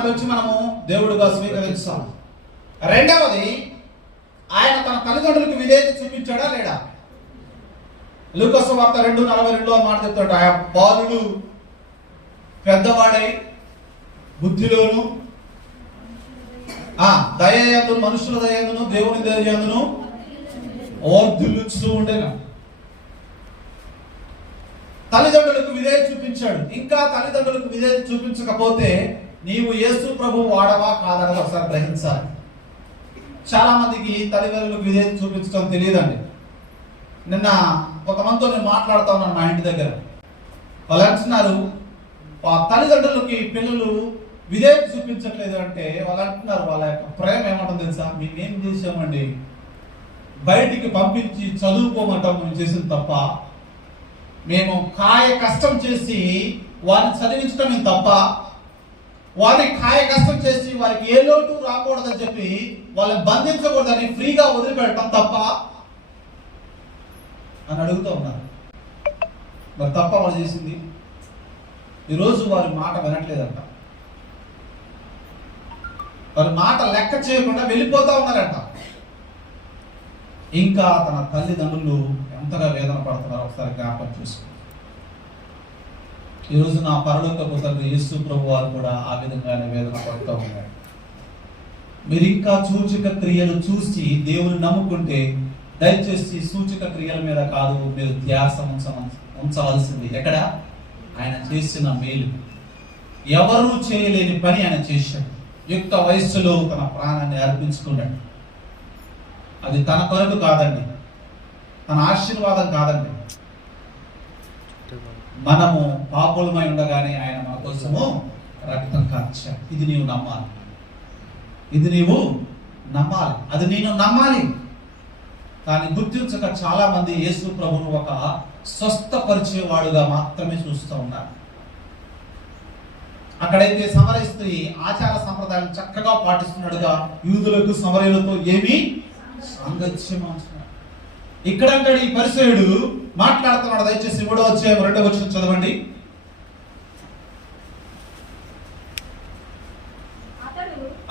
దాన్ని వచ్చి మనము దేవుడిగా స్వీకరిస్తాం. రెండవది, ఆయన తన తల్లిదండ్రులకు విధేయత చూపించాడా లేడా? లూకా సువార్త 2:42 మాట చెప్తాడు, ఆ బాలుడు పెద్దవాడై బుద్ధిలోను దయయందును మనుషుల దయయందును దేవుని దయయందును వర్ధిల్లుచూ ఉండేను. తల్లిదండ్రులకు విధేయత చూపించాడు. ఇంకా తల్లిదండ్రులకు విధేయత చూపించకపోతే నీవు యేసు ప్రభు వాడవా కాదనగా ఒకసారి గ్రహించాలి. చాలా మందికి తల్లిదండ్రులకు విధేయత చూపించడం తెలియదండి. నిన్న కొంతమందితో నేను మాట్లాడుతా ఉన్నాను మా ఇంటి దగ్గర. వాళ్ళు అంటున్నారు, తల్లిదండ్రులకి పిల్లలు విధేయత చూపించట్లేదు అంటే వాళ్ళు అంటున్నారు, వాళ్ళ యొక్క ప్రేమ ఏమంటుంది తెలుసా, మేమేం చేసామండి, బయటికి పంపించి చదువుకోమంటాం మేము చేసిన తప్ప, మేము కాయ కష్టం చేసి వారిని చదివించడం తప్ప, వారిని కాయ కష్టం చేసి వారికి ఏ లోటు రాకూడదని చెప్పి వాళ్ళని బంధించకూడదని ఫ్రీగా వదిలిపెట్టడం తప్ప అని అడుగుతూ ఉన్నారు. మరి తప్ప వాళ్ళు చేసింది, ఈరోజు వారి మాట వినట్లేదంట. వారి మాట లెక్క చేయకుండా వెళ్ళిపోతా ఉన్నారంట. ఇంకా తన తల్లిదండ్రులు ఎంతగా వేదన పడుతున్నారో ఒకసారి జ్ఞాపకం చేసుకో. ఈరోజు నా పరలోకపు తండ్రి యేసు ప్రభు వారు కూడా ఆ విధంగానే వేదన పడుతూ ఉన్నారు. మీరు ఇంకా సూచక క్రియలు చూసి దేవుని నమ్ముకుంటే దయచేసి సూచక క్రియల మీద కాదు మీరు ధ్యాస ఉంచవలసింది ఎక్కడ? ఆయన చేసిన మేలు. ఎవరు చేయలేని పని ఆయన చేశాడు. యుక్త వయస్సులో తన ప్రాణాన్ని అర్పించుకున్నాడు. అది తన కొరకు కాదండి, తన ఆశీర్వాదం కాదండి. మనము పాపులమై ఉండగానే ఆయన మన కోసము రక్తం కార్చాడు. ఇది నీవు నమ్మాలి, ఇది నీవు నమ్మాలి, అది నేను నమ్మాలి. కానీ గుర్తించక చాలా మంది యేసు ప్రభువును ఒక స్వస్థపరిచేవాడుగా మాత్రమే చూస్తూ ఉన్నారు. అక్కడైతే సమరయ స్త్రీ ఆచార సంప్రదాయం చక్కగా పాటిస్తున్నాడుగా, యూదులకు సమరయులతో ఏమీ సాంగత్యం అంటున్నాడు. ఇక్కడంటాడు ఈ పరిసయుడు మాట్లాడుతున్నాడు. దయచేసి 3వ అధ్యాయం 2వ వచనం చదవండి.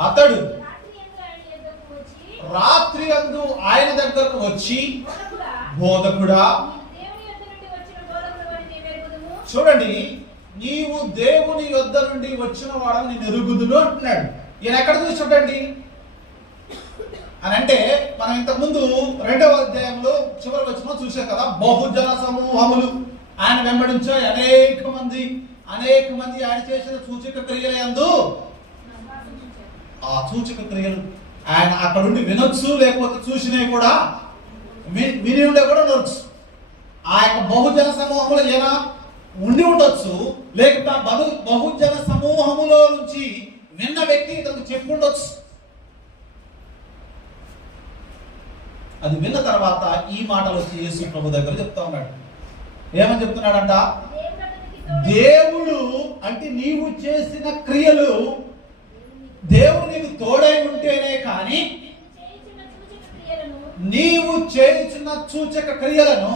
అతడు రాత్రి అందు ఆయన దగ్గరకు వచ్చి, బోధకుడా, చూడండి, నీవు దేవుని యొద్ద నుండి వచ్చిన వాడని నేను ఎరుగుదును అంటున్నాడు. ఈయన ఎక్కడ చూసి చూడండి అని అంటే, మనం ఇంతకుముందు 2వ అధ్యాయంలో చివరి వచ్చిన చూసాం కదా, బహుజన సమూహములు ఆయన వెంబడించాయి. అనేక మంది ఆయన చేసిన సూచక క్రియల యందు ఆ సూచక క్రియలు ఆయన అక్కడ ఉండి వినొచ్చు, లేకపోతే చూసినవి కూడా విని ఉండే కూడా ఉండొచ్చు. ఆ యొక్క బహుజన సమూహంలో ఏమైనా ఉండి ఉండొచ్చు, లేకపోతే బహుజన సమూహములో నుంచి విన్న వ్యక్తి ఇతను చెప్పుండొచ్చు. అది విన్న తర్వాత ఈ మాటలు వచ్చి యేసు ప్రభు దగ్గర చెప్తా ఉన్నాడు. ఏమని చెప్తున్నాడంట? దేవుడు అంటే నీవు చేసిన క్రియలు దేవుడు నీకు తోడై ఉంటేనే కానీ నీవు చేయించిన సూచక క్రియలను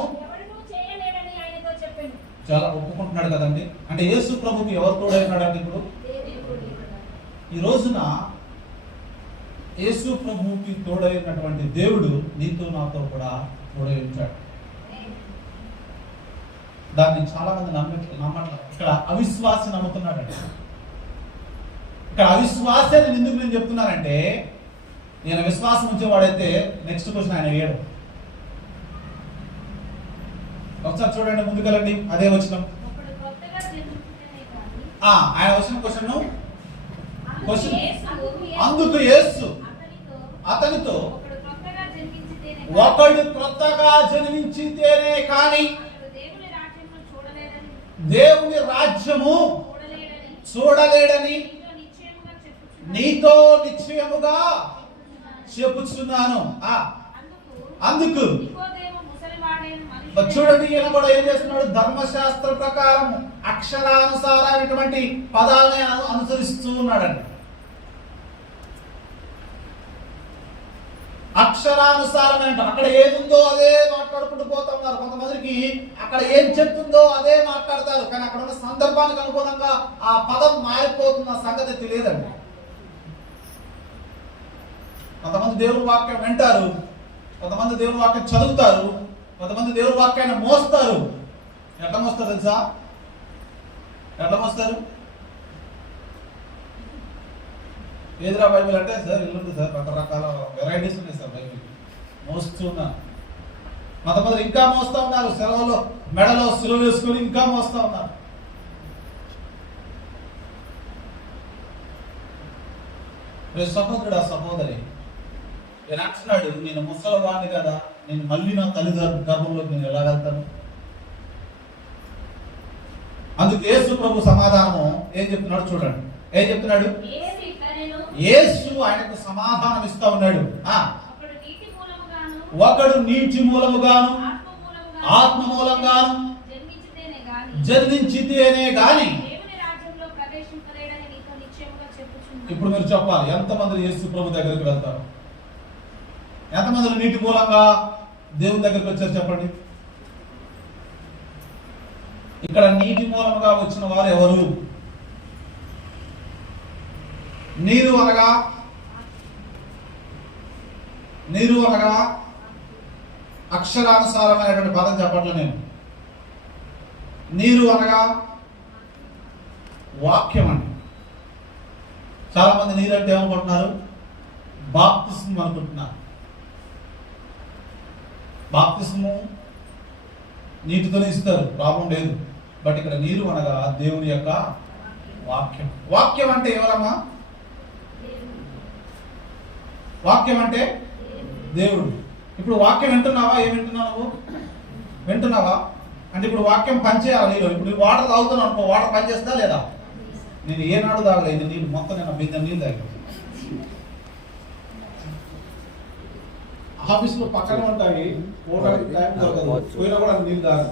చాలా ఒప్పుకుంటున్నాడు కదండి. అంటే యేసు ప్రభుకి ఎవరు తోడై ఉన్నాడండి? ఇప్పుడు ఈ రోజున యేసు ప్రభుకి తోడైనటువంటి దేవుడు నీతో నాతో కూడా తోడై ఉంటాడు. దాన్ని చాలా మంది నమ్మట్లేదు. ఇక్కడ అవిశ్వాసి నమ్ముతున్నాడండి. ఇక్కడ అవిశ్వాసాన్ని ఎందుకు నేను చెప్తున్నానంటే, నేను విశ్వాసం ఉంచేవాడైతే నెక్స్ట్ క్వశ్చన్ ఆయన వేయడం. ఒకసారి చూడండి, ముందుకెళ్ళండి. అదే వచనం ఆయన వచ్చిన క్వశ్చన్. అందుకు యేసు అతనితో, ఒకడు క్రొత్తగా జన్మించితేనే కానీ దేవుని రాజ్యము చూడలేడని నీతో నిశ్చయముగా చెప్పుచున్నాను. అందుకు చూడండి, ఈయన కూడా ఏం చేస్తున్నాడు? ధర్మశాస్త్ర ప్రకారం అక్షరానుసారమైనటువంటి పదాలని అనుసరిస్తూ ఉన్నాడండి. అక్షరానుసారమైన అక్కడ ఏదుందో అదే మాట్లాడుకుంటూ పోతా ఉన్నారు. కొంతమందికి అక్కడ ఏం చెప్తుందో అదే మాట్లాడతారు, కానీ అక్కడ ఉన్న సందర్భానికి అనుగుణంగా ఆ పదం మారిపోతున్న సంగతి తెలియదండి. కొంతమంది దేవుని వాక్యం వింటారు, కొంతమంది దేవుని వాక్యం చదువుతారు, కొంతమంది దేవుని వాక్యాన్ని మోస్తారు. ఎట్లా మోస్తారు తెలుసా? ఎట్లా మోస్తారు? ఏదిరా బైబిల్ అంటే, సార్ ఇల్లుంది సార్, రకరకాల వెరైటీస్ ఉన్నాయి సార్ బైబిల్ మోస్తున్నా. కొంతమంది ఇంకా మోస్తా ఉన్నారు, సెలవులో మెడలో సిలువ వేసుకొని ఇంకా మోస్తా ఉన్నారు. సహోదరుడు, ఆ సహోదరి నేను అంటున్నాడు, నేను ముసలివాడిని కదా, నేను మళ్ళీ నా తల్లిదండ్రుల గర్భంలోకి నేను ఎలా వెళ్తాను? అందుకు యేసు ప్రభు సమాధానం ఏం చెప్తున్నాడు చూడండి. ఏం చెప్తున్నాడు? యేసు ఆయనకు సమాధానం ఇస్తా ఉన్నాడు. ఒకడు నీటి మూలముగాను ఆత్మ మూలంగాను జన్మించితేనే గాని. ఇప్పుడు మీరు చెప్పాలి, ఎంతమంది యేసు ప్రభు దగ్గరికి వెళ్తారు? ఎంతమంది నీటి మూలంగా దేవుని దగ్గరికి వచ్చారు చెప్పండి. ఇక్కడ నీటి మూలంగా వచ్చిన వారు ఎవరు? నీరు అనగా అక్షరానుసారమైనటువంటి పదం చెప్పట్లే నేను. నీరు అనగా వాక్యం అండి. చాలా మంది నీరు అంటే ఏమనుకుంటున్నారు? బాప్తిస్మం అనుకుంటున్నారు. బాప్తిస్మం నీటితోనే ఇస్తారు, ప్రాబ్లం లేదు. బట్ ఇక్కడ నీరు అనగా దేవుని యొక్క వాక్యం. వాక్యం అంటే ఎవరమ్మా? వాక్యం అంటే దేవుడు. ఇప్పుడు వాక్యం వింటున్నావా? ఏం వింటున్నావు నువ్వు? వింటున్నావా అంటే ఇప్పుడు వాక్యం పనిచేయాలి నీలో. ఇప్పుడు వాటర్ తాగుతున్నావు అనుకో, వాటర్ పనిచేస్తా లేదా? నేను ఏనాడు తాగలేదు నీళ్ళు, మొత్తం నేను బిందె నీళ్ళు తాగాను. ఆఫీస్లో పక్కన ఉంటాయి, పోయినా కూడా నీళ్ళు తాగదు.